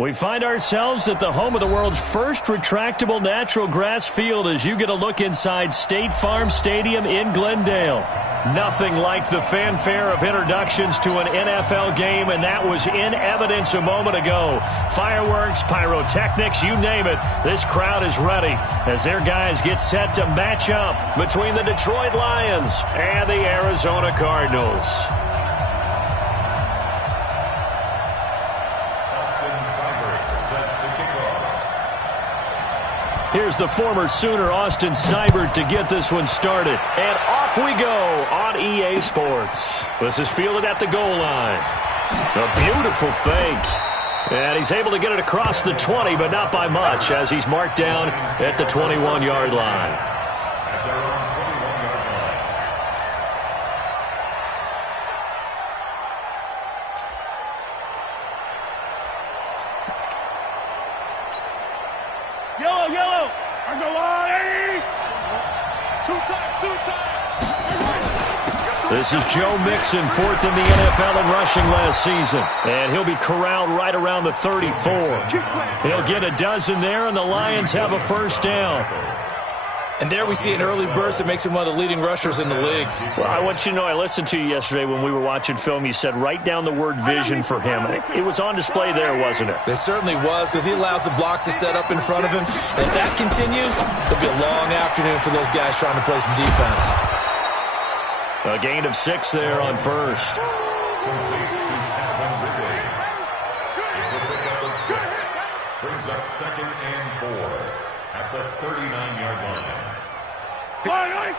We find ourselves at the home of the world's first retractable natural grass field as you get a look inside State Farm Stadium in Glendale. Nothing like the fanfare of introductions to an NFL game, and that was in evidence a moment ago. Fireworks, pyrotechnics, you name it. This crowd is ready as their guys get set to match up between the Detroit Lions and the Arizona Cardinals. Here's the former Sooner, Austin Seibert, to get this one started. And off we go on EA Sports. This is fielded at the goal line. A beautiful fake. And he's able to get it across the 20, but not by much, as he's marked down at the 21-yard line. Yellow. On the line. Two times. This is Joe Mixon, fourth in the NFL in rushing last season. And he'll be corralled right around the 34. He'll get a dozen there, and the Lions have a first down. And there we see an early burst that makes him one of the leading rushers in the league. Well, I want you to know, I listened to you yesterday when we were watching film. You said write down the word vision for him. It was on display there, wasn't it? It certainly was, because he allows the blocks to set up in front of him. And if that continues, it'll be a long afternoon for those guys trying to play some defense. A gain of 6 there on first. It's a pickup of 6. Brings up 2nd and 4 at the 39-yard line. Line.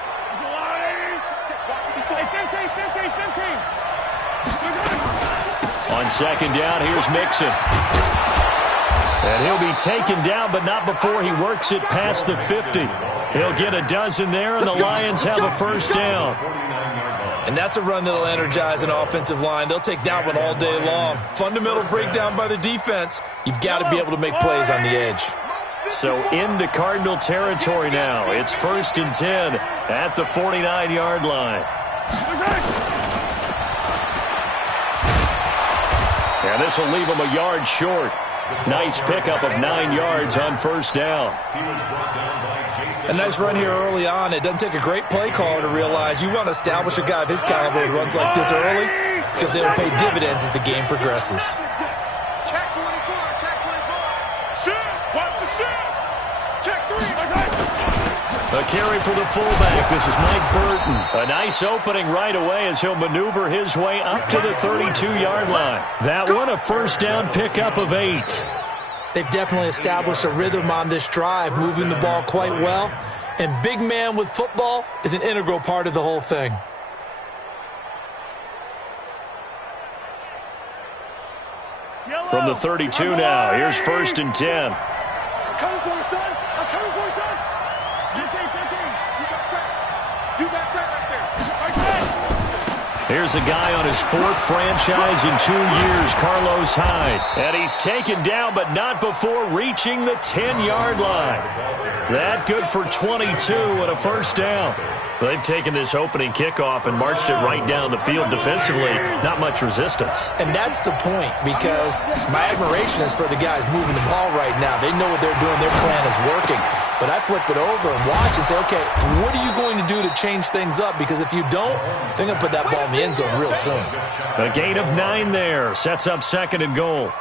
15. On second down, here's Mixon. And he'll be taken down, but not before he works it past the 50. He'll get a dozen there, and the Lions have a first down. And that's a run that'll energize an offensive line. They'll take that one all day long. Fundamental breakdown by the defense. You've got to be able to make plays on the edge. So into Cardinal territory now. It's 1st and 10 at the 49-yard line. And this will leave him a yard short. Nice pickup of 9 yards on first down. A nice run here early on. It doesn't take a great play caller to realize you want to establish a guy of his caliber who runs like this early, because they will pay dividends as the game progresses. Check 24. Shoot. Watch the shoot. Check 3. A carry for the fullback. This is Mike Burton. A nice opening right away as he'll maneuver his way up to the 32-yard line. That one a first down pickup of 8. They've definitely established a rhythm on this drive, moving the ball quite well. And big man with football is an integral part of the whole thing. From the 32 now, here's 1st and 10. I'm coming for you, son. You got that right there. Here's a guy on his 4th franchise in 2 years, Carlos Hyde. And he's taken down, but not before reaching the 10-yard line. That good for 22 and a first down. They've taken this opening kickoff and marched it right down the field defensively. Not much resistance. And that's the point, because my admiration is for the guys moving the ball right now. They know what they're doing. Their plan is working. But I flip it over and watch and say, okay, what are you going to do to change things up? Because if you don't, they're going to put that ball in the end zone real soon. A gain of 9 there. Sets up 2nd and goal.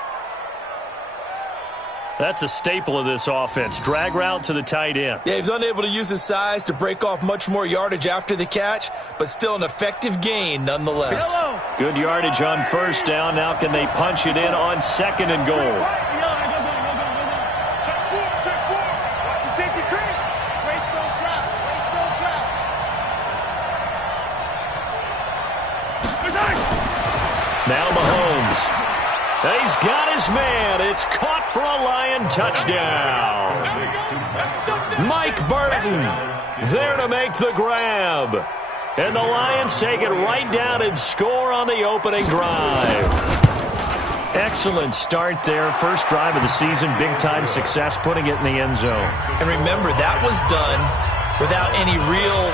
That's a staple of this offense. Drag route to the tight end. Yeah, he was unable to use his size to break off much more yardage after the catch, but still an effective gain nonetheless. Good yardage on first down. Now can they punch it in on 2nd and goal? Check 4. Watch the safety creep. Race no trap. Now Mahomes. He's got his man. It's caught for a Lion touchdown. Mike Burton there to make the grab. And the Lions take it right down and score on the opening drive. Excellent start there. First drive of the season. Big-time success putting it in the end zone. And remember, that was done without any real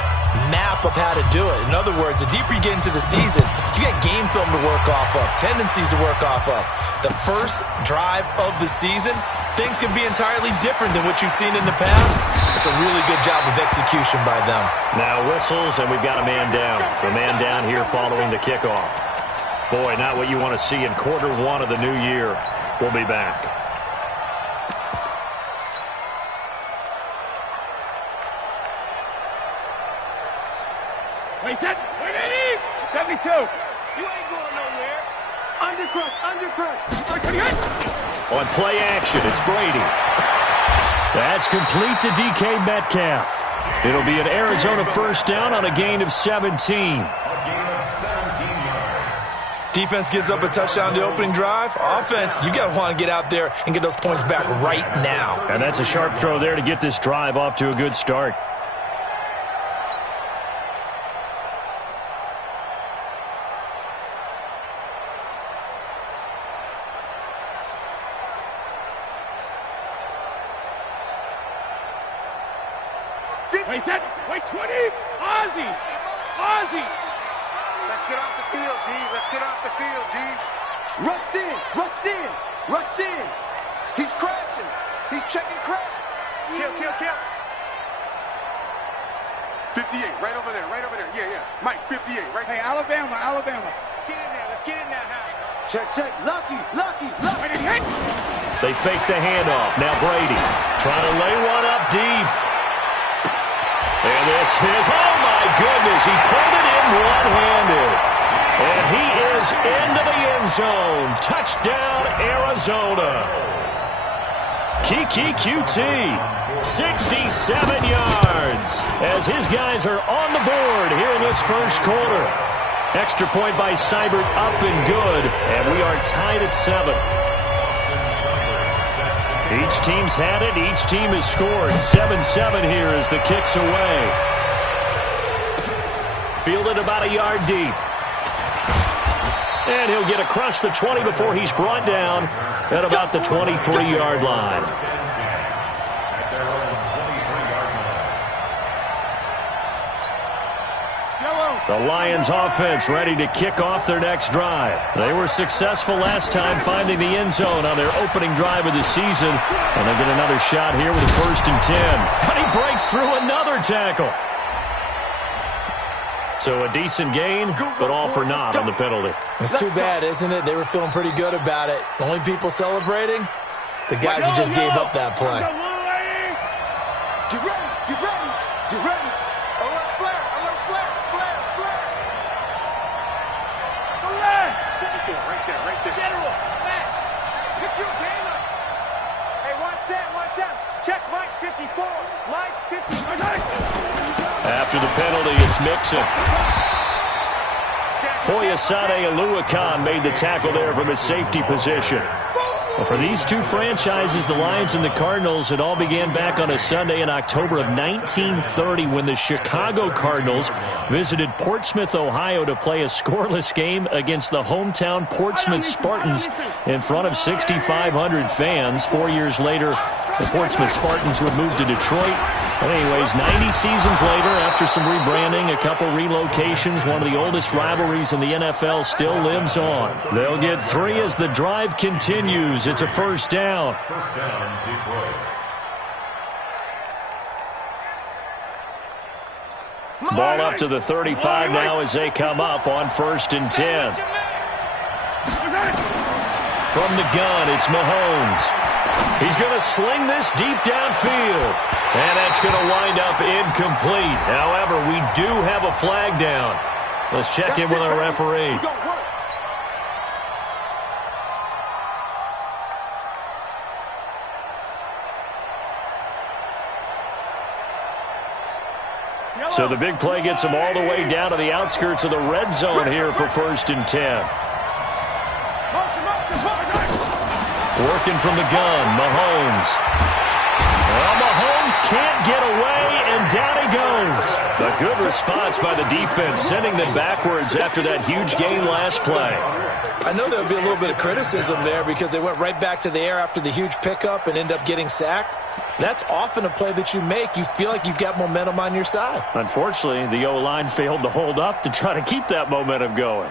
map of how to do it. In other words, the deeper you get into the season, You got game film to work off of, tendencies to work off of. The first drive of the season, things can be entirely different than what you've seen in the past. It's a really good job of execution by them. Now whistles, and we've got a man down. The man down here following the kickoff. Boy, not what you want to see in quarter one of the new year. We'll be back. Wait, set. Wait, 72. You ain't going nowhere. Undercrush. On play action, it's Brady. That's complete to DK Metcalf. It'll be an Arizona first down on a gain of 17. Defense gives up a touchdown the opening drive. Offense, you got to want to get out there and get those points back right now. And that's a sharp throw there to get this drive off to a good start. Wait, set. Wait, 20. Ozzy. Let's get off the field, D. Let's get off the field, D. Rush in. He's crashing. He's checking crash. Kill. 58, right over there. Yeah. Mike, 58, right there. Hey, Alabama. Let's get in there, Howard. Check. Lucky. Wait, it hit. They fake the handoff. Now Brady trying to lay one up deep. And this is, oh my goodness, he pulled it in one-handed. And he is into the end zone. Touchdown, Arizona. Kiki QT, 67 yards. As his guys are on the board here in this first quarter. Extra point by Seibert, up and good. And we are tied at 7. Each team's had it. Each team has scored. 7-7 here as the kick's away. Fielded about a yard deep. And he'll get across the 20 before he's brought down at about the 23-yard line. The Lions offense ready to kick off their next drive. They were successful last time finding the end zone on their opening drive of the season. And they get another shot here with a 1st and 10. And he breaks through another tackle. So a decent gain, but all for naught on the penalty. It's too bad, isn't it? They were feeling pretty good about it. The only people celebrating, the guys who just gave up that play. Get ready. Alert flare. Right there. General, Max, Pick your game up. hey, one set. Check Mike 54. Mike 54. After the penalty, it's Mixon. Foyesade Aluakan made the tackle there from his safety position. Well, for these two franchises, the Lions and the Cardinals, it all began back on a Sunday in October of 1930 when the Chicago Cardinals visited Portsmouth, Ohio to play a scoreless game against the hometown Portsmouth Spartans in front of 6,500 fans. 4 years later, the Portsmouth Spartans would move to Detroit. But anyways, 90 seasons later, after some rebranding, a couple relocations, one of the oldest rivalries in the NFL still lives on. They'll get 3 as the drive continues. It's a first down. First down, Detroit. Ball up to the 35 now as they come up on 1st and 10. From the gun, it's Mahomes. He's going to sling this deep downfield. And that's going to wind up incomplete. However, we do have a flag down. Let's check in with our referee. So the big play gets him all the way down to the outskirts of the red zone here for 1st and 10. Working from the gun, Mahomes. Well, Mahomes can't get away, and down he goes. A good response by the defense, sending them backwards after that huge gain last play. I know there'll be a little bit of criticism there because they went right back to the air after the huge pickup and end up getting sacked. That's often a play that you make. You feel like you've got momentum on your side. Unfortunately, the O-line failed to hold up to try to keep that momentum going.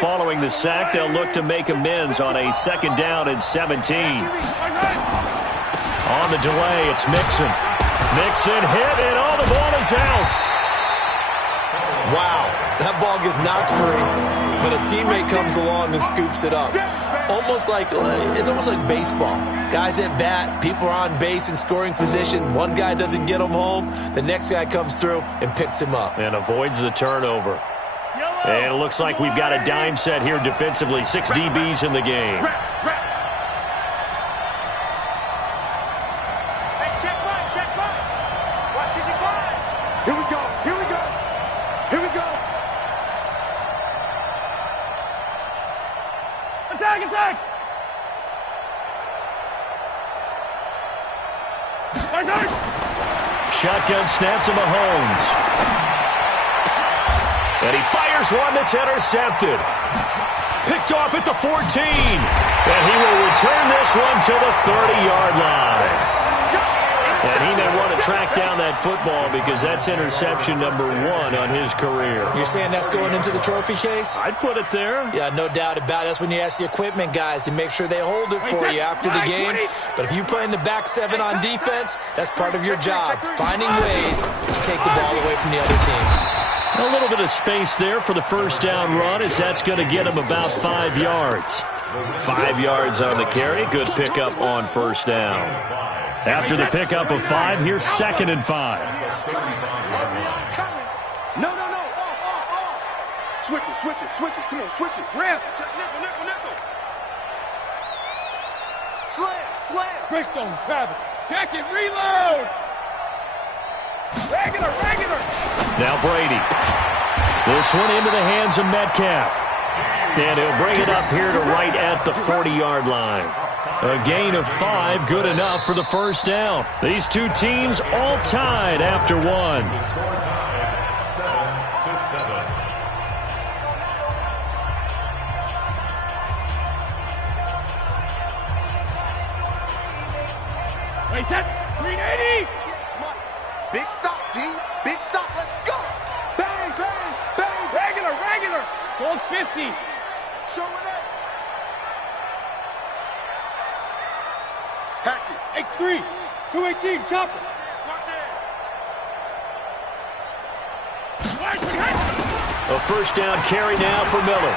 following the sack, they'll look to make amends on a 2nd down and 17. On the delay, it's Mixon. Mixon hit, and all the ball is out. Wow, that ball gets knocked free, but a teammate comes along and scoops it up. It's almost like baseball. Guys at bat, people are on base in scoring position. One guy doesn't get him home. The next guy comes through and picks him up. And avoids the turnover. And it looks like we've got a dime set here defensively. 6 DBs in the game. Here we go. Here we go. Here we go. Attack, attack. Shotgun snap to Mahomes. And he fires one that's intercepted. Picked off at the 14. And he will return this one to the 30-yard line. And he may want to track down that football because that's interception number 1 on his career. You're saying that's going into the trophy case? I'd put it there. Yeah, no doubt about it. That's when you ask the equipment guys to make sure they hold it for you after the game. But if you play in the back 7 on defense, that's part of your job, finding ways to take the ball away from the other team. A little bit of space there for the first down run as that's going to get him about 5 yards. 5 yards on the carry. Good pickup on first down. After the pickup of 5, here's 2nd and 5. No. Switch it. Come on, switch it. Ramp. Nickel. Slam. Greystone, Travis. Check it, reload. Regular. Now Brady. This one into the hands of Metcalf. And he'll bring it up here to right at the 40-yard line. A gain of 5, good enough for the first down. These two teams all tied after 1. Wait, that 380. Big stop, D. Big stop. Let's go. Bang. Regular. Gold 50. Show it up. Hatchet. X3. 218. Chopper. A first down carry now for Miller.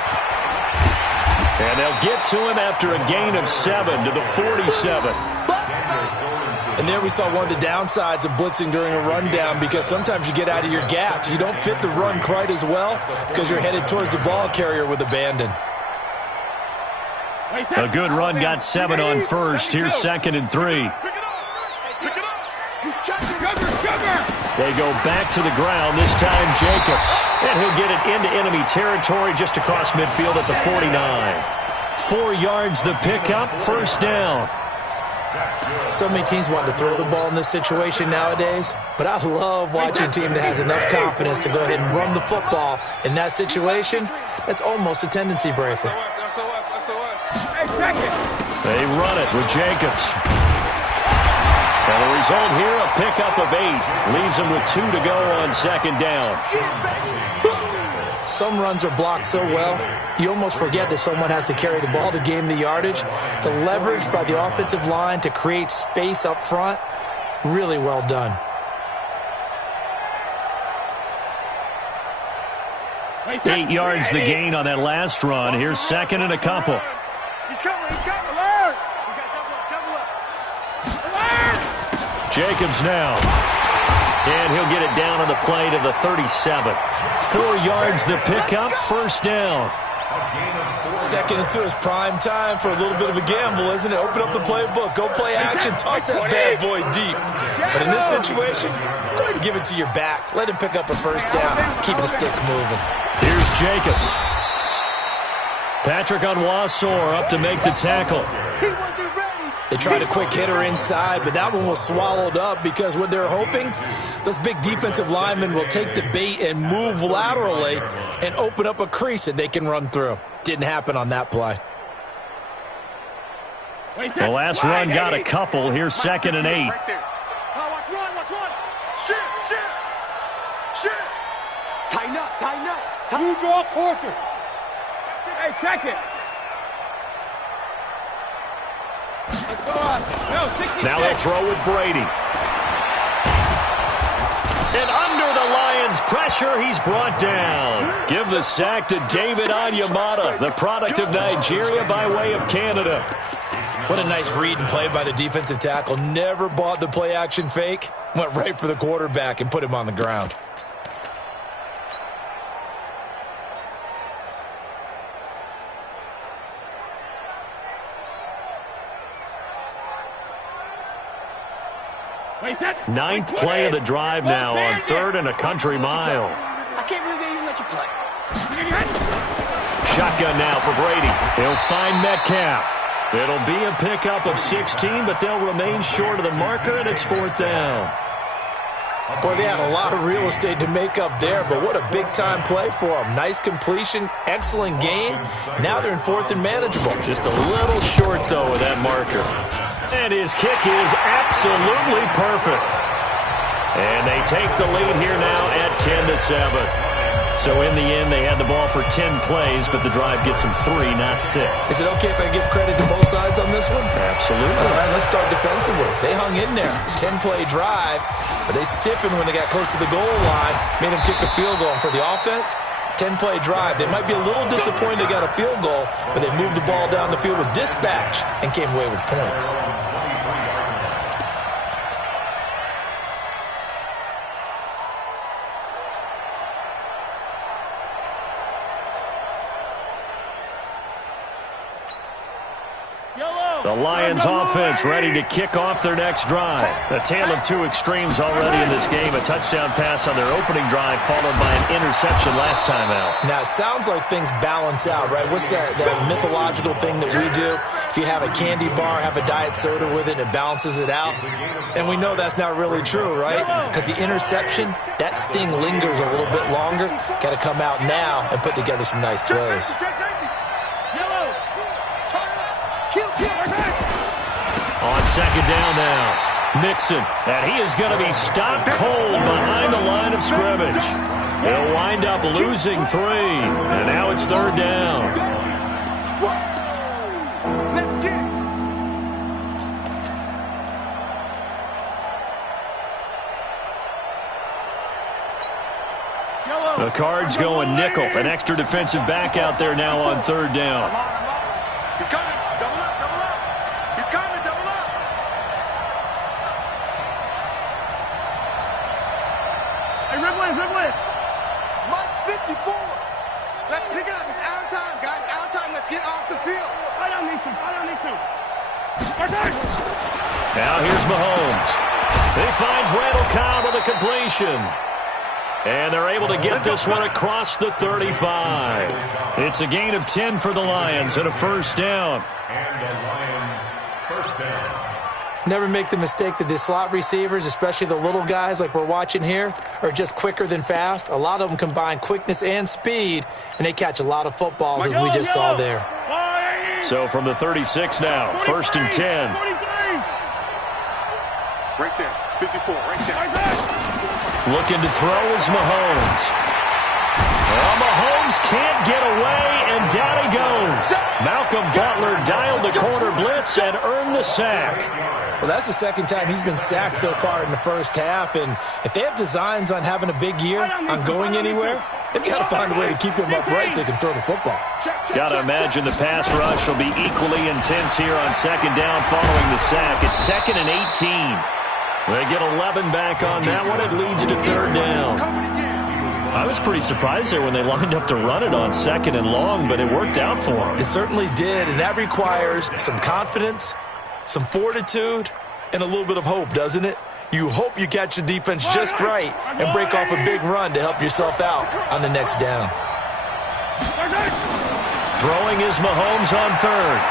And they'll get to him after a gain of 7 to the 47. And there we saw one of the downsides of blitzing during a rundown because sometimes you get out of your gaps. You don't fit the run quite as well because you're headed towards the ball carrier with abandon. A good run got 7 on first. Here's 2nd and 3. They go back to the ground, this time Jacobs. And he'll get it into enemy territory just across midfield at the 49. 4 yards the pickup, first down. So many teams want to throw the ball in this situation nowadays, but I love watching a team that has enough confidence to go ahead and run the football in that situation. That's almost a tendency breaker. They run it with Jacobs. And the result here, a pickup of 8. Leaves them with 2 to go on 2nd down. Some runs are blocked so well, you almost forget that someone has to carry the ball to gain the yardage. The leverage by the offensive line to create space up front, really well done. Eight yards the gain on that last run. Here's 2nd and a couple. He's coming. Alert! We got double up. Alert! Jacobs now. And he'll get it down on the play to the 37. 4 yards the pickup, first down. 2nd and 2 is prime time for a little bit of a gamble, isn't it? Open up the playbook, go play action, toss that bad boy deep. But in this situation, go ahead and give it to your back. Let him pick up a first down. Keep the sticks moving. Here's Jacobs. Patrick Onwuasor up to make the tackle. They tried a quick hitter inside, but that one was swallowed up because what they're hoping, those big defensive linemen will take the bait and move laterally and open up a crease that they can run through. Didn't happen on that play. The last run got a couple. Here's 2nd and 8. Watch one. Shit. Tighten up. Two draw quarters. Hey, check it. Let's go on. No, 66. Now they'll throw with Brady. And under the Lions' pressure, he's brought down. Give the sack to David Onyemata, the product of Nigeria by way of Canada. What a nice read and play by the defensive tackle. Never bought the play-action fake. Went right for the quarterback and put him on the ground. Ninth play of the drive now on 3rd and a country mile. I can't believe they even let you play. Shotgun now for Brady. He'll find Metcalf. It'll be a pickup of 16, but they'll remain short of the marker, and it's 4th down. Boy, they had a lot of real estate to make up there, but what a big-time play for them. Nice completion, excellent game. Now they're in 4th and manageable. Just a little short, though, with that marker. And his kick is absolutely perfect. And they take the lead here now at 10-7. So in the end, they had the ball for 10 plays, but the drive gets them 3, not 6. Is it okay if I give credit to both sides on this one? Absolutely. All right, let's start defensively. They hung in there. 10-play drive, but they stiffened when they got close to the goal line, made them kick a field goal. And for the offense, 10-play drive. They might be a little disappointed they got a field goal, but they moved the ball down the field with dispatch and came away with points. The Lions offense ready to kick off their next drive. A tale of two extremes already in this game. A touchdown pass on their opening drive followed by an interception last time out. Now, it sounds like things balance out, right? What's that mythological thing that we do? If you have a candy bar, have a diet soda with it, it balances it out. And we know that's not really true, right? Because the interception, that sting lingers a little bit longer. Got to come out now and put together some nice plays. On 2nd down now, Mixon, and he is going to be stopped cold behind the line of scrimmage. He'll wind up losing 3, and now it's 3rd down. Let's get it. The Cards going nickel, an extra defensive back out there now on 3rd down. He's coming. Double up, double up. He's coming, double up. Hey, Ridley. Mike 54. Let's pick it up. It's our time, guys. Our time. Let's get off the field. Right on these two. Now here's Mahomes. He finds Randall Cobb with a completion. And they're able to get this one across the 35. It's a gain of 10 for the Lions and a 1st down. And the Lions, 1st down. Never make the mistake that the slot receivers, especially the little guys like we're watching here, are just quicker than fast. A lot of them combine quickness and speed, and they catch a lot of footballs, as we just saw there. So from the 36 now, 1st and 10. Right there, 54, right there. Looking to throw is Mahomes. Well, Mahomes can't get away, and down he goes. Malcolm Butler dialed the corner blitz and earned the sack. Well, that's the 2nd time he's been sacked so far in the 1st half, and if they have designs on having a big year, on going anywhere, they've got to find a way to keep him upright so they can throw the football. Got to imagine the pass rush will be equally intense here on 2nd down following the sack. It's 2nd and 18. They get 11 back on that one. It leads to 3rd down. I was pretty surprised there when they lined up to run it on 2nd and long, but it worked out for them. It certainly did, and that requires some confidence, some fortitude, and a little bit of hope, doesn't it? You hope you catch the defense just right and break off a big run to help yourself out on the next down. Throwing is Mahomes on 3rd.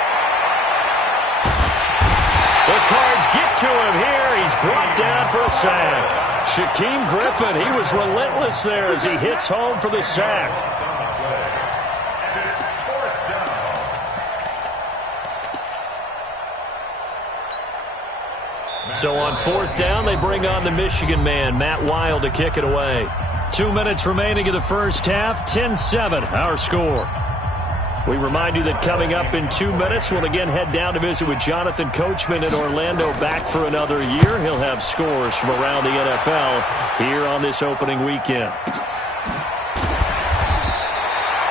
The Cards get to him here. He's brought down for a sack. Shaquem Griffin, he was relentless there as he hits home for the sack. So on 4th down, they bring on the Michigan man, Matt Wild, to kick it away. 2 minutes remaining in the 1st half, 10-7, our score. We remind you that coming up in 2 minutes, we'll again head down to visit with Jonathan Coachman in Orlando, back for another year. He'll have scores from around the NFL here on this opening weekend.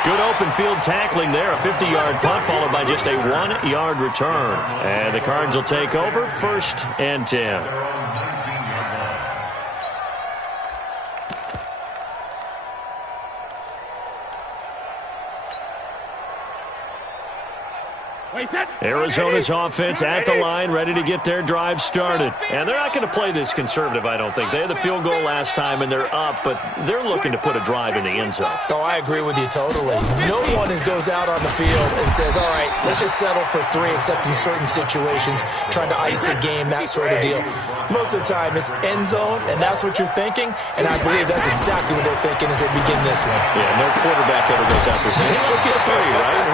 Good open field tackling there. A 50-yard punt followed by just a 1-yard return. And the Cards will take over, 1st and 10. Arizona's offense at the line, ready to get their drive started. And they're not going to play this conservative, I don't think. They had the field goal last time, and they're up, but they're looking to put a drive in the end zone. Oh, I agree with you totally. No one goes out on the field and says, all right, let's just settle for 3, except in certain situations, trying to ice a game, that sort of deal. Most of the time, it's end zone, and that's what you're thinking, and I believe that's exactly what they're thinking as they begin this one. Yeah, no quarterback ever goes out there saying, hey, let's get 3, right?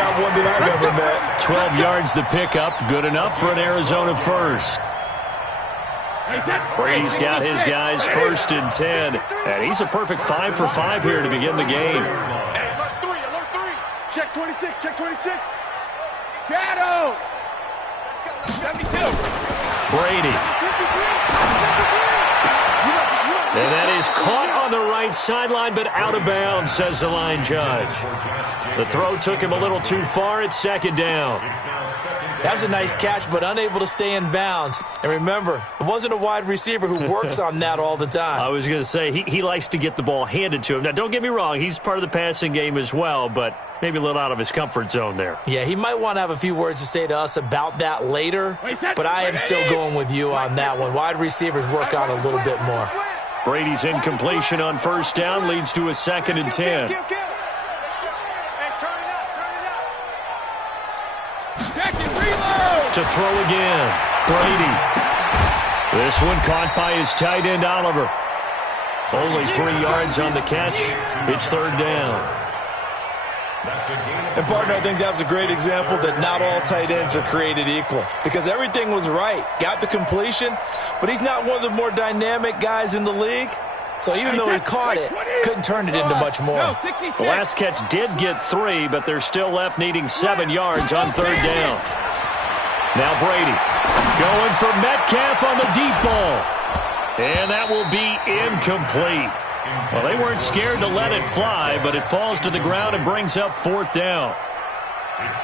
Not one that I've ever met. 12 yards to pick up, good enough for an Arizona first. Brady's got his guys 1st and 10, and he's a perfect 5 for 5 here to begin the game. Alert 3, alert 3. Check 26, check 26. Shadow. 72. Brady. And that is caught on the right sideline, but out of bounds, says the line judge. The throw took him a little too far. It's 2nd down. That was a nice catch, but unable to stay in bounds. And remember, it wasn't a wide receiver who works on that all the time. I was going to say, he likes to get the ball handed to him. Now, don't get me wrong, he's part of the passing game as well, but maybe a little out of his comfort zone there. Yeah, he might want to have a few words to say to us about that later, but I am still going with you on that one. Wide receivers work on a little bit more. Brady's incompletion on 1st down leads to a 2nd and 10. To throw again, Brady. This one caught by his tight end, Oliver. Only 3 yards on the catch. It's 3rd down. And, partner, I think that was a great example that not all tight ends are created equal, because everything was right. Got the completion, but he's not one of the more dynamic guys in the league. So even though he caught it, couldn't turn it into much more. The last catch did get 3, but they're still left needing 7 yards on 3rd down. Now Brady going for Metcalf on the deep ball. And that will be incomplete. Well, they weren't scared to let it fly, but it falls to the ground and brings up 4th down.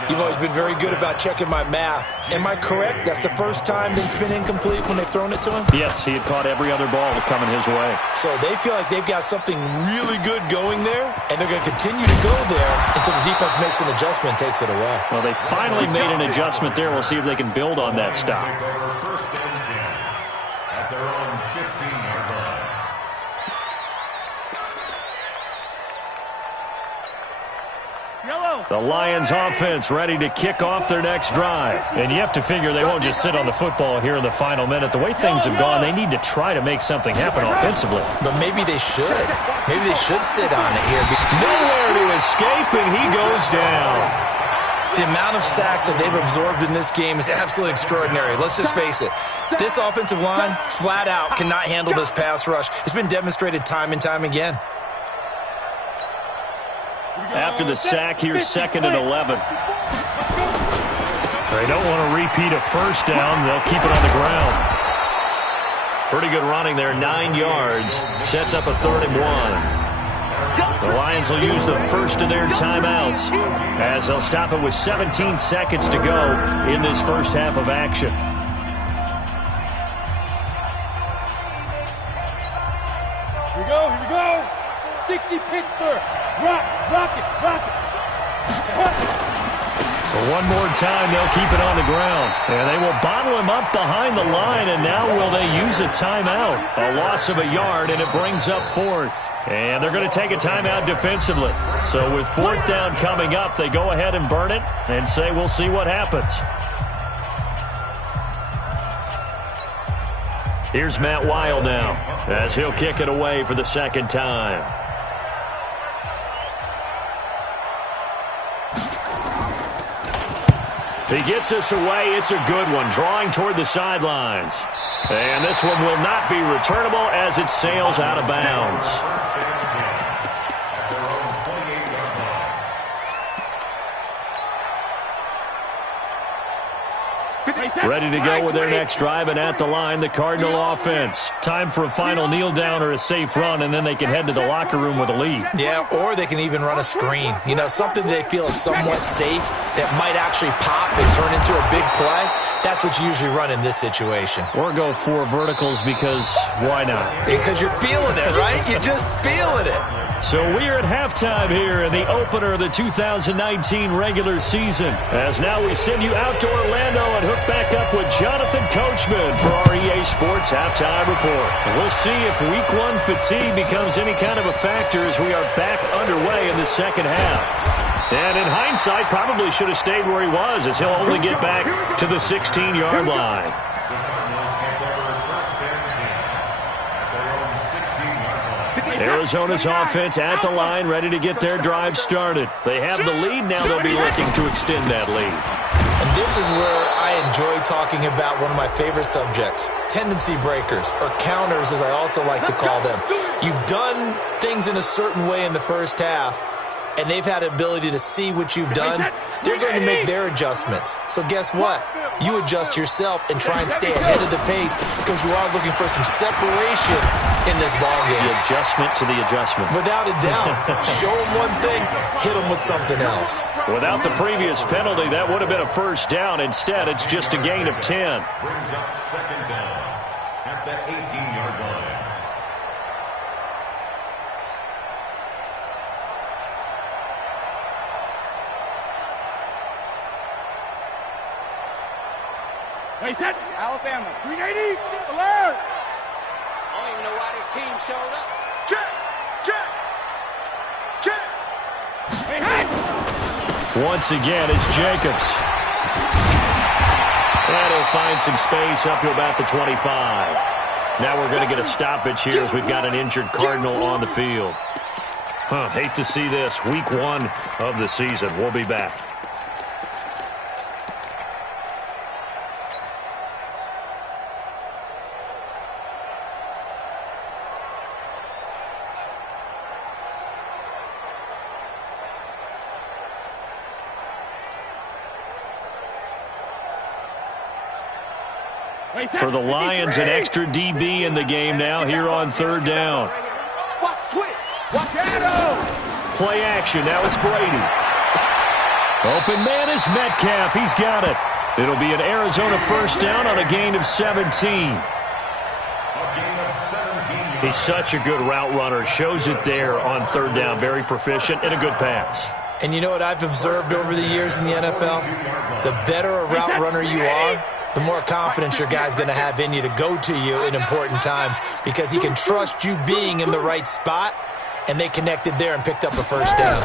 You've always been very good about checking my math. Am I correct? That's the first time that it's been incomplete when they've thrown it to him? Yes, he had caught every other ball coming his way. So they feel like they've got something really good going there, and they're going to continue to go there until the defense makes an adjustment and takes it away. Well, they finally made an adjustment there. We'll see if they can build on that stop. 1st and 10 at their own 15-yard line. The Lions offense ready to kick off their next drive. And you have to figure they won't just sit on the football here in the final minute. The way things have gone, they need to try to make something happen offensively. But maybe they should. Maybe they should sit on it here. Nowhere to escape, and he goes down. The amount of sacks that they've absorbed in this game is absolutely extraordinary. Let's just face it. This offensive line, flat out, cannot handle this pass rush. It's been demonstrated time and time again. After the sack, here's 2nd and 11. They don't want to repeat a 1st down. They'll keep it on the ground. Pretty good running there, 9 yards. Sets up a 3rd and 1. The Lions will use the first of their timeouts as they'll stop it with 17 seconds to go in this first half of action. Here we go, here we go. 60 Pittsburgh. Rock it. But one more time, they'll keep it on the ground. And they will bottle him up behind the line, and now will they use a timeout? A loss of a yard, and it brings up 4th. And they're going to take a timeout defensively. So with 4th down coming up, they go ahead and burn it and say we'll see what happens. Here's Matt Weil now as he'll kick it away for the 2nd time. He gets us away. It's a good one, drawing toward the sidelines. And this one will not be returnable as it sails out of bounds. Ready to go with their next drive, and at the line, the Cardinal offense. Time for a final kneel down or a safe run, and then they can head to the locker room with a lead. Yeah, or they can even run a screen. You know, something they feel is somewhat safe that might actually pop and turn into a big play. That's what you usually run in this situation. Or go 4 verticals because why not? Because you're feeling it, right? You're just feeling it. So we are at halftime here in the opener of the 2019 regular season. As now we send you out to Orlando and hook back up with Jonathan Coachman for our EA Sports Halftime Report. We'll see if Week 1 fatigue becomes any kind of a factor as we are back underway in the second half. And in hindsight, probably should have stayed where he was as he'll only get back to the 16-yard line. Arizona's offense at the line, ready to get their drive started. They have the lead. Now they'll be looking to extend that lead. And this is where I enjoy talking about one of my favorite subjects, tendency breakers, or counters as I also like to call them. You've done things in a certain way in the first half, and they've had the ability to see what you've done. They're going to make their adjustments. So guess what? You adjust yourself and try and stay ahead of the pace because you are looking for some separation in this ballgame. The adjustment to the adjustment. Without a doubt. Show them one thing, hit them with something else. Without the previous penalty, that would have been a first down. Instead, it's just a gain of 10. Brings up second down at the 18-yard line. Alabama, 380, alert! I don't even know why this team showed up. Check, check, check. Hey. Once again, it's Jacobs. And he'll find some space up to about the 25. Now we're going to get a stoppage here as we've got an injured Cardinal on the field. Hate to see this. Week 1 of the season. We'll be back. For the Lions, an extra DB in the game now here on third down. Watch twitch. Watch shadow. Play action. Now it's Brady. Open man is Metcalf. He's got it. It'll be an Arizona first down on a gain of 17. He's such a good route runner. Shows it there on third down. Very proficient and a good pass. And you know what I've observed over the years in the NFL? The better a route runner you are, the more confidence your guy's going to have in you to go to you in important times because he can trust you being in the right spot, and they connected there and picked up a first down.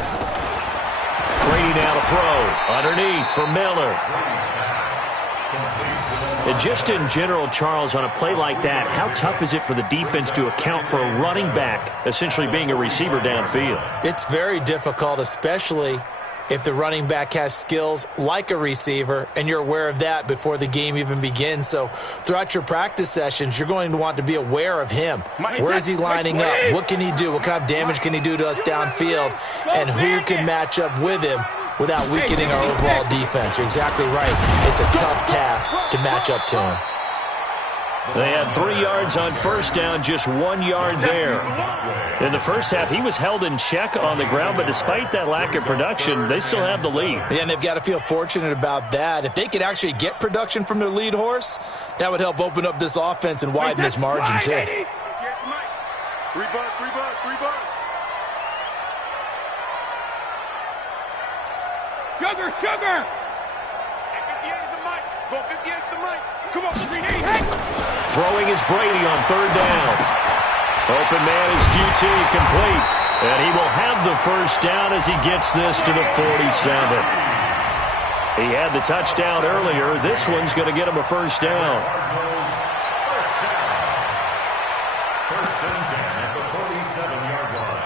Brady now to throw. Underneath for Miller. And just in general, Charles, on a play like that, how tough is it for the defense to account for a running back essentially being a receiver downfield? It's very difficult, especially if the running back has skills like a receiver, and you're aware of that before the game even begins. So throughout your practice sessions, you're going to want to be aware of him. Where is he lining up? What can he do? What kind of damage can he do to us downfield? And who can match up with him without weakening our overall defense? You're exactly right. It's a tough task to match up to him. They had 3 yards on first down, just 1 yard there. In the first half, he was held in check on the ground, but despite that lack of production, they still have the lead. Yeah, and they've got to feel fortunate about that. If they could actually get production from their lead horse, that would help open up this offense and widen this margin, too. 3 buzz, 3 buzz, 3 buzz. Sugar! 58 is the mic. Go 58 is the mic. Come on, 380. Hey! Throwing is Brady on third down. Open man is QT, complete. And he will have the first down as he gets this to the 47. He had the touchdown earlier. This one's going to get him a first down. First and 10 at the 47-yard line.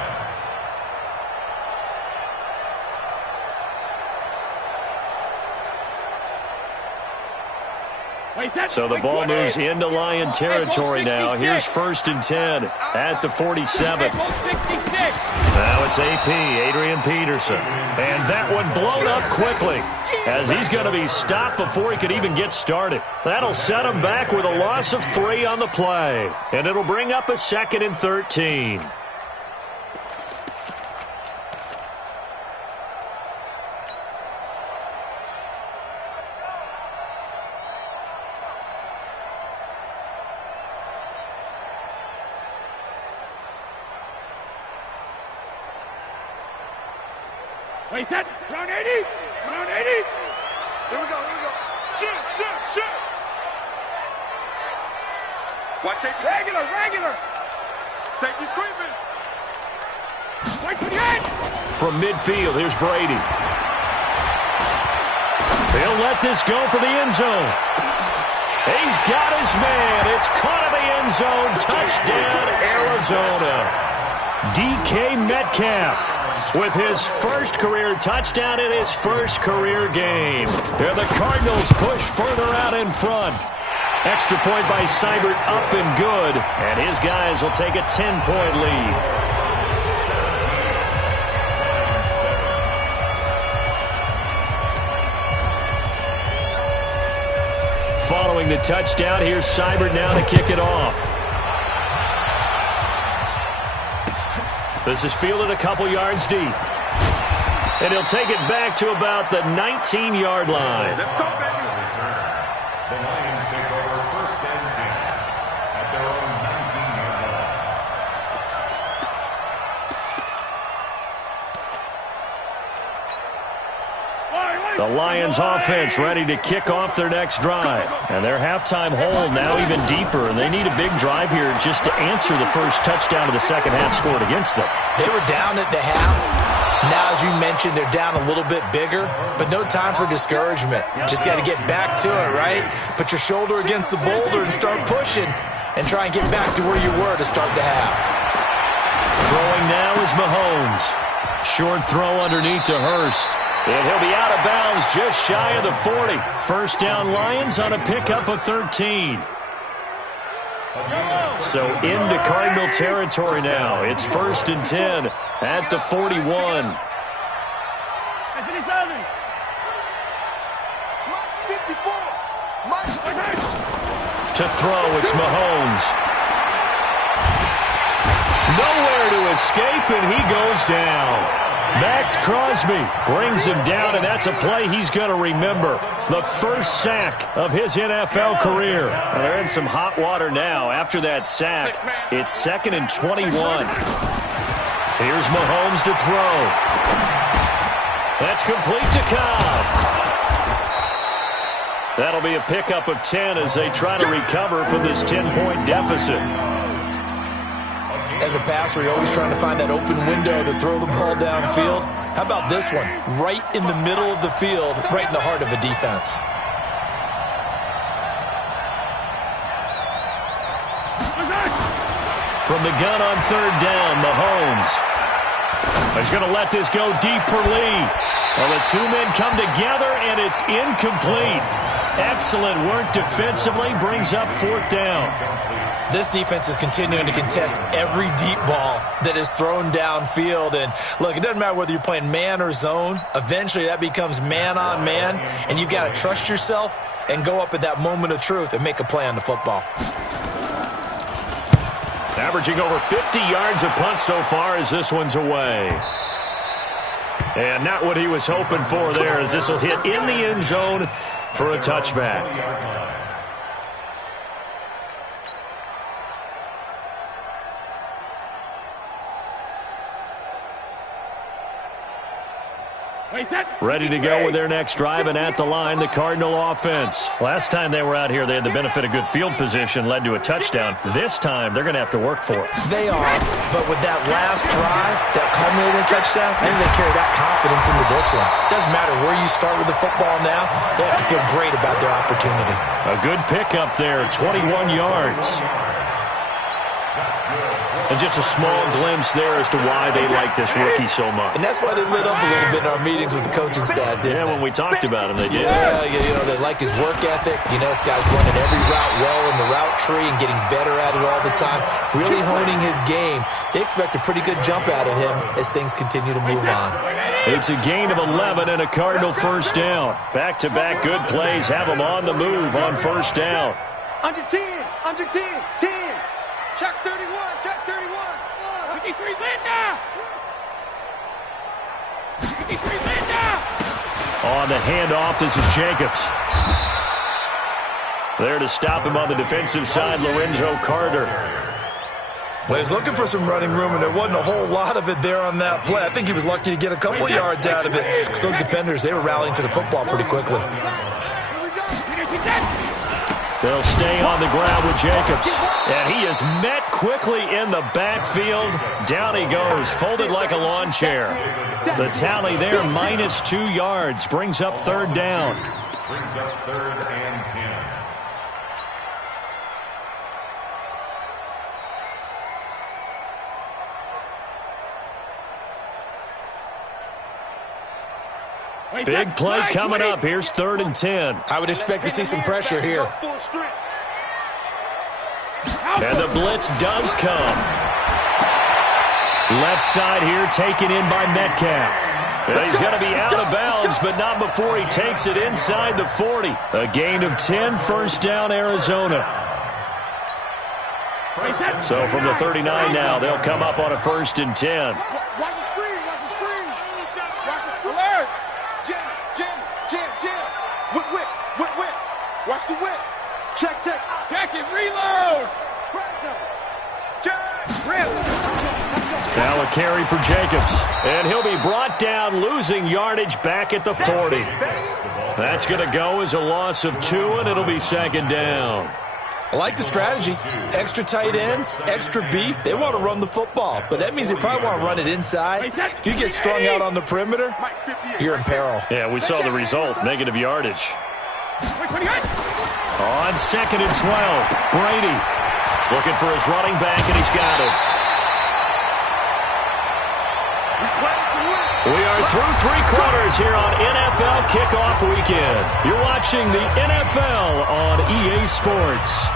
So the ball moves into Lion territory now. Here's 1st and 10 at the 47. Now it's AP, Adrian Peterson. And that one blown up quickly as he's going to be stopped before he could even get started. That'll set him back with a loss of 3 on the play. And it'll bring up a 2nd and 13. Wait, that round 80. Round 80. Here we go. Shoot. Watch safety. Regular. Safety's creeping. Wait for the edge. From midfield, here's Brady. He'll let this go for the end zone. He's got his man. It's caught in the end zone. Touchdown, Arizona. DK Metcalf with his first career touchdown in his first career game. And the Cardinals push further out in front. Extra point by Seibert up and good. And his guys will take a 10-point lead. Following the touchdown, here's Seibert now to kick it off. This is fielded a couple yards deep. And he'll take it back to about the 19-yard line. Let's go, baby. The Lions take over 1st and 10 at their own 19-yard line. The Lions offense ready to kick off their next drive. And their halftime hole now even deeper. And they need a big drive here just to answer the first touchdown of the second half scored against them. They were down at the half. Now, as you mentioned, they're down a little bit bigger, but no time for discouragement. Just got to get back to it, right? Put your shoulder against the boulder and start pushing and try and get back to where you were to start the half. Throwing now is Mahomes. Short throw underneath to Hurst. And he'll be out of bounds just shy of the 40. First down Lions on a pickup of 13. So into Cardinal territory now. It's 1st and 10 at the 41. To throw, it's Mahomes. Nowhere to escape, and he goes down. Max Crosby brings him down, and that's a play he's going to remember. The first sack of his NFL career. And they're in some hot water now. After that sack, it's 2nd and 21. Here's Mahomes to throw. That's complete to Cobb. That'll be a pickup of 10 as they try to recover from this 10-point deficit. As a passer, you're always trying to find that open window to throw the ball downfield. How about this one? Right in the middle of the field, right in the heart of a defense. From the gun on 3rd down, Mahomes. He's going to let this go deep for Lee. Well, the two men come together, and it's incomplete. Excellent work defensively, brings up 4th down. This defense is continuing to contest every deep ball that is thrown downfield. And, look, it doesn't matter whether you're playing man or zone. Eventually, that becomes man-on-man, and you've got to trust yourself and go up at that moment of truth and make a play on the football. Averaging over 50 yards a punt so far as this one's away. And not what he was hoping for there, as this will hit in the end zone for a touchback. Ready to go with their next drive, and at the line, the Cardinal offense. Last time they were out here, they had the benefit of good field position, led to a touchdown. This time, they're going to have to work for it. They are, but with that last drive, that culminating touchdown, I think they carry that confidence into this one. Doesn't matter where you start with the football now, they have to feel great about their opportunity. A good pickup there, 21 yards. That's good. And just a small glimpse there as to why they like this rookie so much. And that's why they lit up a little bit in our meetings with the coaching staff, didn't they? When we talked about him, they did. Yeah, they like his work ethic. This guy's running every route well in the route tree and getting better at it all the time, really honing his game. They expect a pretty good jump out of him as things continue to move on. It's a gain of 11 and a Cardinal first down. Back-to-back good plays have them on the move on first down. Under 10, 10. Check 31, check 31. 53 Linda! 53 Linda! On the handoff, this is Jacobs. There to stop him on the defensive side, Lorenzo Carter. Well, he was looking for some running room, and there wasn't a whole lot of it there on that play. I think he was lucky to get a couple yards out of it because those defenders, they were rallying to the football pretty quickly. They'll stay on the ground with Jacobs. And he is met quickly in the backfield. Down he goes, folded like a lawn chair. The tally there, -2 yards, brings up third down. Brings up 3rd and 10. Big play coming up. Here's 3rd and 10. I would expect to see some pressure here. And the blitz does come. Left side here taken in by Metcalf. And he's going to be out of bounds, but not before he takes it inside the 40. A gain of 10, first down, Arizona. So from the 39 now, they'll come up on a 1st and 10. Watch the screen, watch the screen. Watch the screen. Alert. Jam. Whip. Watch the whip. Check. Check it, reload! Now a carry for Jacobs. And he'll be brought down, losing yardage back at the 40. That's going to go as a loss of 2, and it'll be 2nd down. I like the strategy. Extra tight ends, extra beef. They want to run the football, but that means they probably want to run it inside. If you get strung out on the perimeter, you're in peril. Yeah, we saw the result, negative yardage. On 2nd and 12, Brady looking for his running back, and he's got it. We are through 3 quarters here on NFL Kickoff Weekend. You're watching the NFL on EA Sports.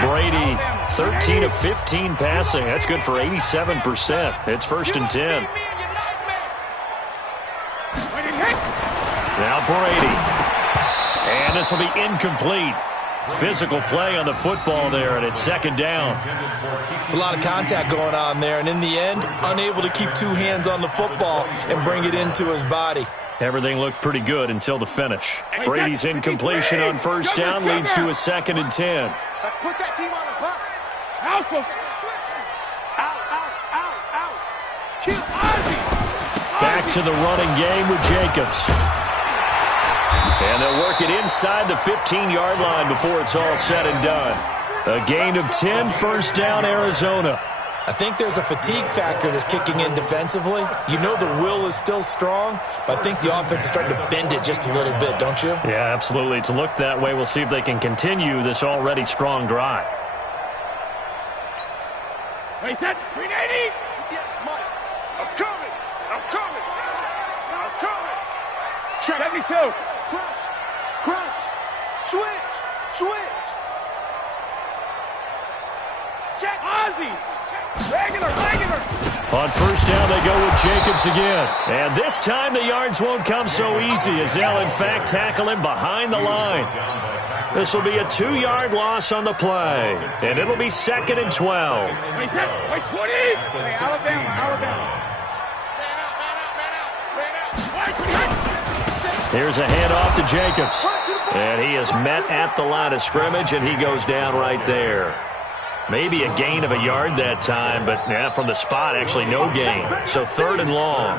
Brady, 13 of 15 passing. That's good for 87%. It's 1st and 10. Now Brady. And this will be incomplete. Physical play on the football there, and it's 2nd down. It's a lot of contact going on there, and in the end, unable to keep 2 hands on the football and bring it into his body. Everything looked pretty good until the finish. Brady's incompletion on 1st down leads to a 2nd and 10. Let's put that team on the box. Out. Kill Ozzy. Back to the running game with Jacobs. And they'll work it inside the 15-yard line before it's all said and done. A gain of 10, 1st down, Arizona. I think there's a fatigue factor that's kicking in defensively. You know the will is still strong, but I think the offense is starting to bend it just a little bit, don't you? Yeah, absolutely. It's looked that way. We'll see if they can continue this already strong drive. Wait, that 380? Yeah, Mike. I'm coming. 72. Crunch. Switch. Check. Ozzy. Regular. On 1st down, they go with Jacobs again. And this time the yards won't come so easy as they'll, in fact, tackle him behind the line. This will be a 2-yard loss on the play. And it'll be 2nd and 12. Wait, 20. Hey, Alabama. Here's a handoff to Jacobs. And he is met at the line of scrimmage, and he goes down right there. Maybe a gain of a yard that time, but yeah, from the spot, actually no gain. So 3rd and long.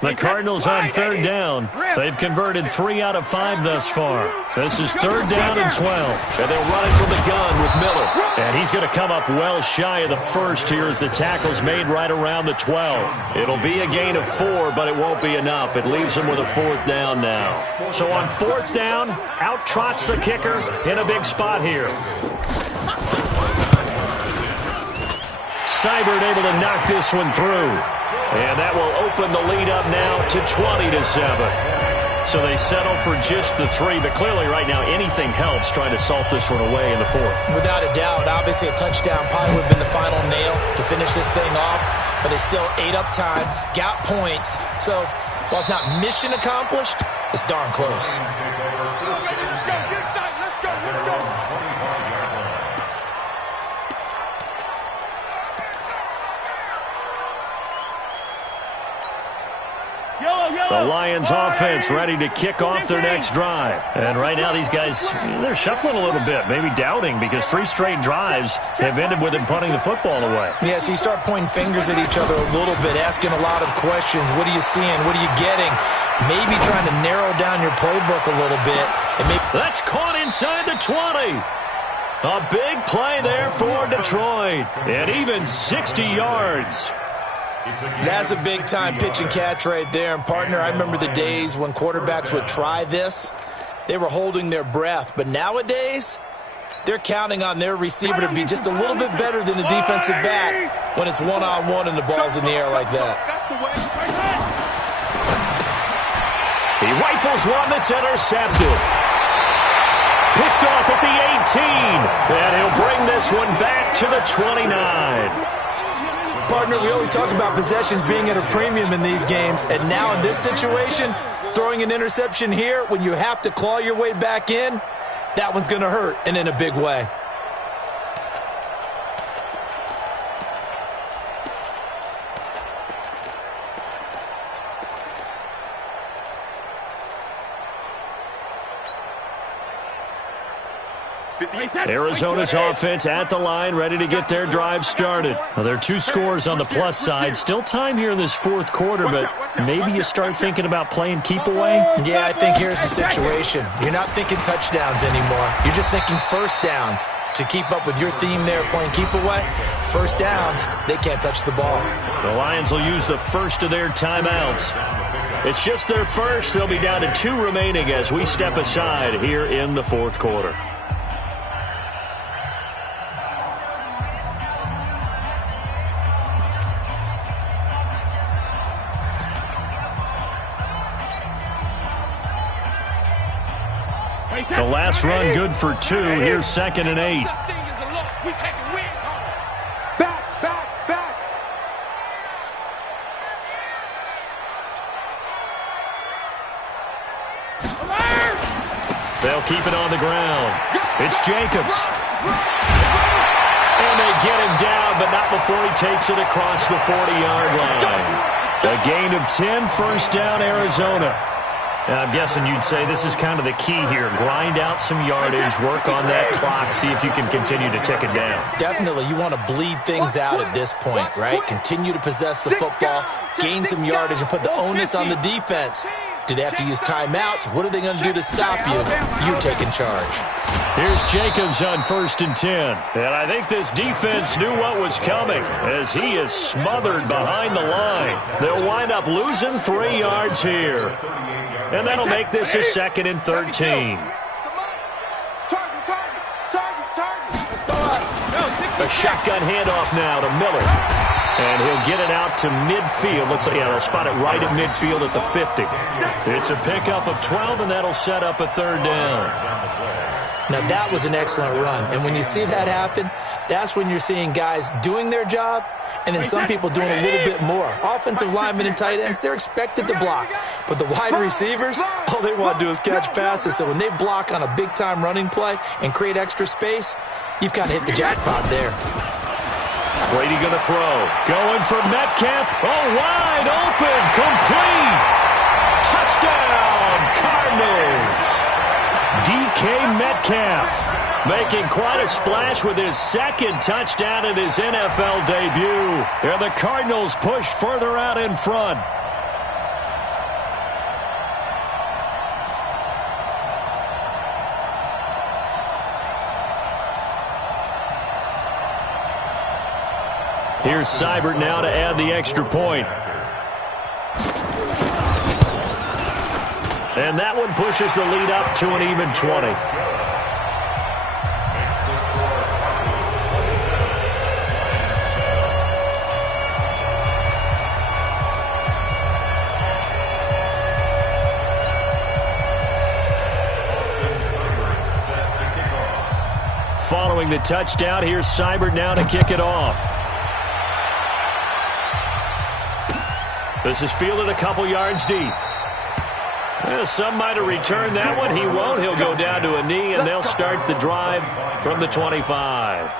The Cardinals on third down. They've converted 3 out of 5 thus far. This is third down and 12. And they'll run it from the gun with Miller. And he's going to come up well shy of the first here as the tackle's made right around the 12. It'll be a gain of 4, but it won't be enough. It leaves him with a fourth down now. So on fourth down, out trots the kicker in a big spot here. Seibert able to knock this one through. And that will open the lead up now to 20-7. So they settle for just the 3, but clearly right now anything helps trying to salt this one away in the fourth. Without a doubt, obviously a touchdown probably would have been the final nail to finish this thing off, but it's still ate up time, got points. So while it's not mission accomplished, it's darn close. The Lions offense ready to kick off their next drive. And right now these guys, they're shuffling a little bit, maybe doubting, because 3 straight drives have ended with them punting the football away. Yeah, so you start pointing fingers at each other a little bit, asking a lot of questions. What are you seeing? What are you getting? Maybe trying to narrow down your playbook a little bit. And maybe that's caught inside the 20. A big play there for Detroit. And even 60 yards. That's a big-time pitch and catch right there. And, partner, I remember the days when quarterbacks would try this. They were holding their breath. But nowadays, they're counting on their receiver to be just a little bit better than the defensive back when it's one-on-one and the ball's in the air like that. He rifles one that's intercepted. Picked off at the 18. And he'll bring this one back to the 29. Partner, we always talk about possessions being at a premium in these games, and now in this situation, throwing an interception here when you have to claw your way back in, that one's going to hurt, and in a big way. Arizona's offense at the line, ready to get their drive started. Well, there are 2 scores on the plus side. Still time here in this fourth quarter, but maybe you start thinking about playing keep away? Yeah, I think here's the situation. You're not thinking touchdowns anymore. You're just thinking first downs. To keep up with your theme there, playing keep away, first downs, they can't touch the ball. The Lions will use the first of their timeouts. It's just their first. They'll be down to 2 remaining as we step aside here in the fourth quarter. The last run good for 2. Here's 2nd and 8. Back. They'll keep it on the ground. It's Jacobs. And they get him down, but not before he takes it across the 40-yard line. A gain of 10, first down, Arizona. And I'm guessing you'd say this is kind of the key here. Grind out some yardage, work on that clock, see if you can continue to tick it down. Definitely, you want to bleed things out at this point, right? Continue to possess the football, gain some yardage, and put the onus on the defense. Do they have to use timeouts? What are they going to do to stop you? You taking charge. Here's Jacobs on 1st and 10. And I think this defense knew what was coming as he is smothered behind the line. They'll wind up losing 3 yards here. And that'll make this a 2nd and 13. A shotgun handoff now to Miller. And he'll get it out to midfield. Looks like, yeah, they'll spot it right at midfield at the 50. It's a pickup of 12, and that'll set up a 3rd down. Now, that was an excellent run. And when you see that happen, that's when you're seeing guys doing their job and then some people doing a little bit more. Offensive linemen and tight ends, they're expected to block. But the wide receivers, all they want to do is catch passes. So when they block on a big-time running play and create extra space, you've kind of hit the jackpot there. Brady going to throw. Going for Metcalf. Oh, wide open. Complete. Touchdown, Cardinals. DK Metcalf making quite a splash with his 2nd touchdown in his NFL debut. And the Cardinals push further out in front. here's Seibert now to add the extra point. And that one pushes the lead up to an even 20. Following the touchdown, here's Seibert now to kick it off. This is fielded a couple yards deep. Well, some might have returned that one. He won't. He'll go down to a knee, and they'll start the drive from the 25.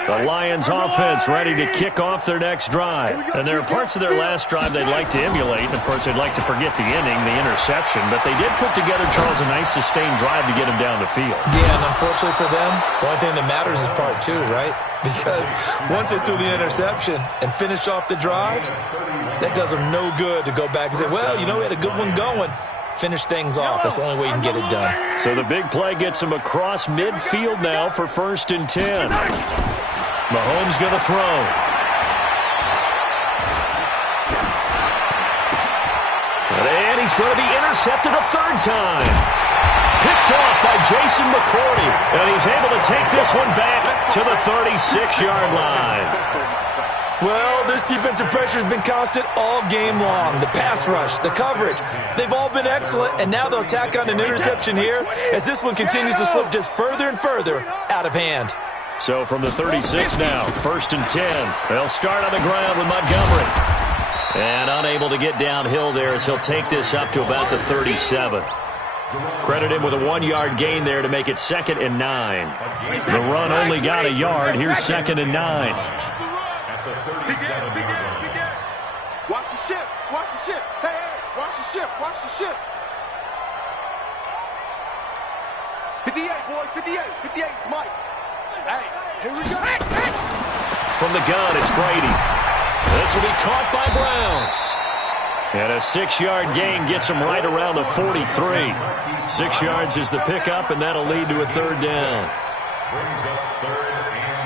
The Lions offense ready to kick off their next drive. And there are parts of their last drive they'd like to emulate. And, of course, they'd like to forget the inning, the interception. But they did put together, Charles, a nice sustained drive to get him down the field. Yeah, and unfortunately for them, the only thing that matters is part two, right? Because once they threw the interception and finished off the drive, that does them no good to go back and say, well, you know, we had a good one going. Finish things off. That's the only way you can get it done. So the big play gets him across midfield now for 1st and 10. Mahomes going to throw. And he's going to be intercepted a third time. Picked off by Jason McCourty. And he's able to take this one back to the 36-yard line. Well, this defensive pressure has been constant all game long. The pass rush, the coverage, they've all been excellent, and now they'll tack on an interception here as this one continues to slip just further and further out of hand. So from the 36 now, 1st and 10. They'll start on the ground with Montgomery. And unable to get downhill there as he'll take this up to about the 37. Credit him with a 1-yard gain there to make it 2nd and 9. The run only got a yard. Here's 2nd and 9. Watch the ship. Watch the ship. Hey, watch the ship. Watch the ship. 58, boys. 58. 58, Mike. Hey, here we go. From the gun, it's Brady. This will be caught by Brown. And a 6-yard gain gets him right around the 43. 6 yards is the pickup, and that'll lead to a 3rd down.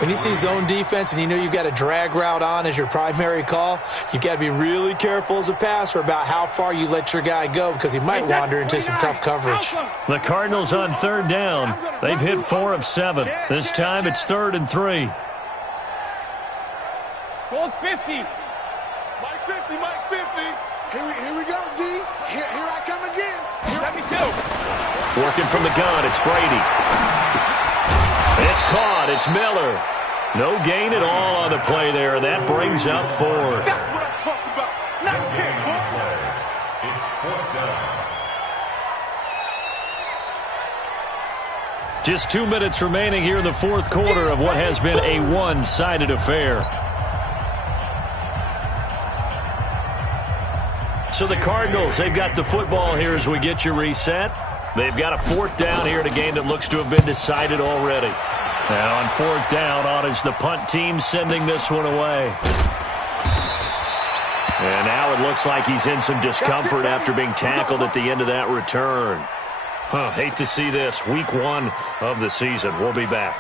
When you see zone defense and you know you've got a drag route on as your primary call, you've got to be really careful as a passer about how far you let your guy go because he might wander into some tough coverage. The Cardinals on 3rd down. They've hit 4 of 7. This time it's 3rd and 3. Goal 50. Mike 50, Mike 50. Here we go, D. Here I come again. Let me go. Working from the gun, it's Brady. It's caught. It's Miller. No gain at all on the play there, and that brings up 4th. That's what I'm talking about. Nice hit, boy. It's 4th down. Just 2 minutes remaining here in the 4th quarter of what has been a one-sided affair. So the Cardinals, they've got the football here as we get you reset. They've got a 4th down here in a game that looks to have been decided already. And on 4th down, on is the punt team sending this one away. And now it looks like he's in some discomfort after being tackled at the end of that return. Hate to see this. Week 1 of the season. We'll be back.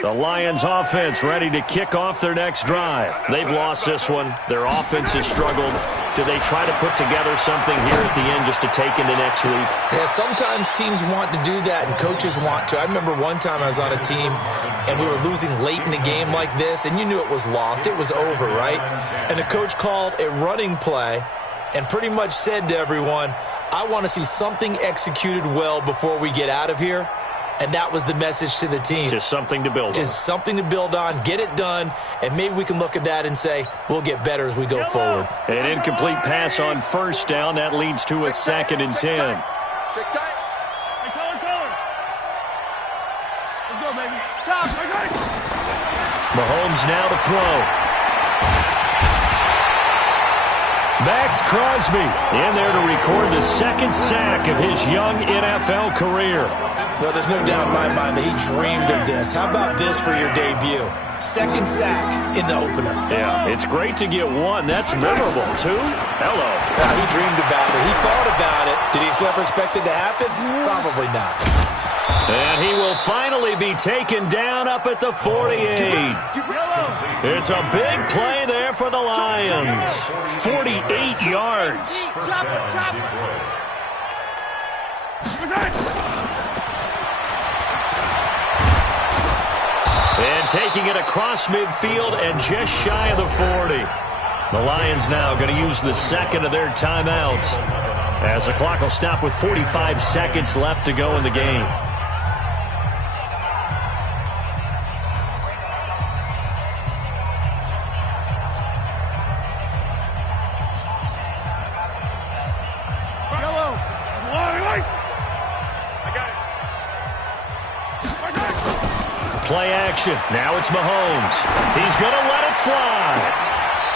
The Lions offense ready to kick off their next drive. They've lost this one. Their offense has struggled. Do they try to put together something here at the end just to take into next week? Yeah, sometimes teams want to do that and coaches want to. I remember one time I was on a team and we were losing late in the game like this, and you knew it was lost. It was over, right? And the coach called a running play and pretty much said to everyone, I want to see something executed well before we get out of here. And that was the message to the team. Just something to build on. Just something to build on, get it done, and maybe we can look at that and say, we'll get better as we go forward. An incomplete pass on 1st down. That leads to a 2nd and 10. Check tight. Hey, color. Let's go, baby. Stop. Mahomes now to throw. Max Crosby in there to record the 2nd sack of his young NFL career. Well, there's no doubt in my mind that he dreamed of this. How about this for your debut? Second sack in the opener. Yeah, it's great to get one. That's memorable, too. Hello. He dreamed about it. He thought about it. Did he ever expect it to happen? Probably not. And he will finally be taken down up at the 48. It's a big play there for the Lions. 48 yards. And taking it across midfield and just shy of the 40. The Lions now going to use the second of their timeouts as the clock will stop with 45 seconds left to go in the game. Play action. Now it's Mahomes. He's going to let it fly.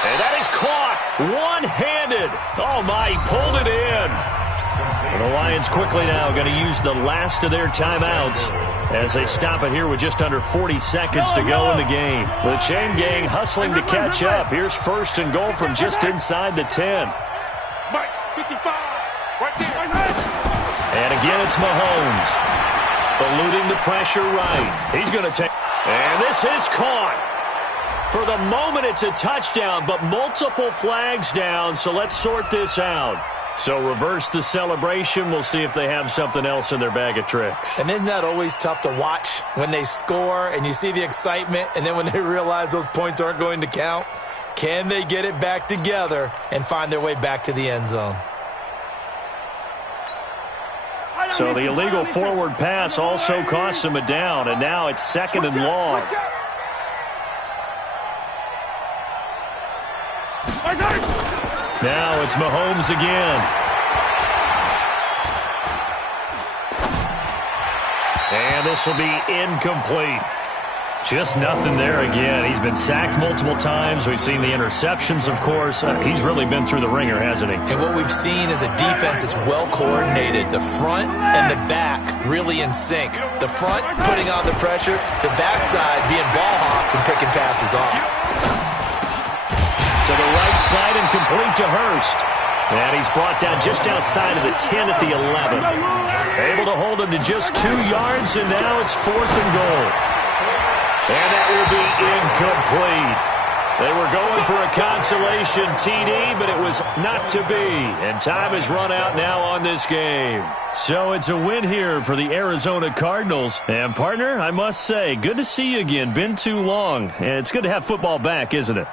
And that is caught one-handed. Oh, my, he pulled it in. And the Lions quickly now going to use the last of their timeouts as they stop it here with just under 40 seconds to go in the game. The chain gang hustling to catch up. Here's first and goal from just inside the 10. And again, it's Mahomes. Eluding the pressure right. He's going to take... And this is caught. For the moment, it's a touchdown, but multiple flags down, so let's sort this out. So reverse the celebration. We'll see if they have something else in their bag of tricks. And isn't that always tough to watch when they score and you see the excitement, and then when they realize those points aren't going to count? Can they get it back together and find their way back to the end zone? So the illegal forward pass also costs him a down, and now it's second and long. Now it's Mahomes again. And this will be incomplete. Just nothing there again. He's been sacked multiple times. We've seen the interceptions, of course. He's really been through the ringer, hasn't he? And what we've seen is a defense that's well coordinated. The front and the back really in sync. The front putting on the pressure, the backside being ball hawks and picking passes off. To the right side and complete to Hurst. And he's brought down just outside of the 10 at the 11. Able to hold him to just 2 yards, and now it's fourth and goal. And that will be incomplete. They were going for a consolation TD, but it was not to be. And time has run out now on this game. So it's a win here for the Arizona Cardinals. And, partner, I must say, good to see you again. Been too long. And it's good to have football back, isn't it?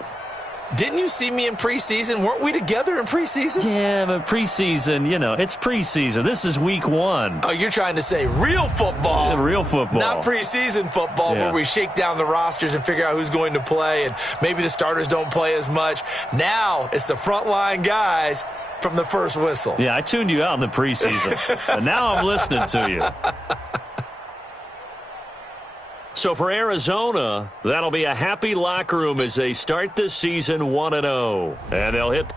Didn't you see me in preseason? Weren't we together in preseason? Yeah, but preseason, you know, it's preseason. This is week 1. Oh, you're trying to say real football. Real football. Not preseason football where we shake down the rosters and figure out who's going to play, and maybe the starters don't play as much. Now it's the frontline guys from the first whistle. Yeah, I tuned you out in the preseason, and now I'm listening to you. So for Arizona, that'll be a happy locker room as they start this season 1-0. And they'll hit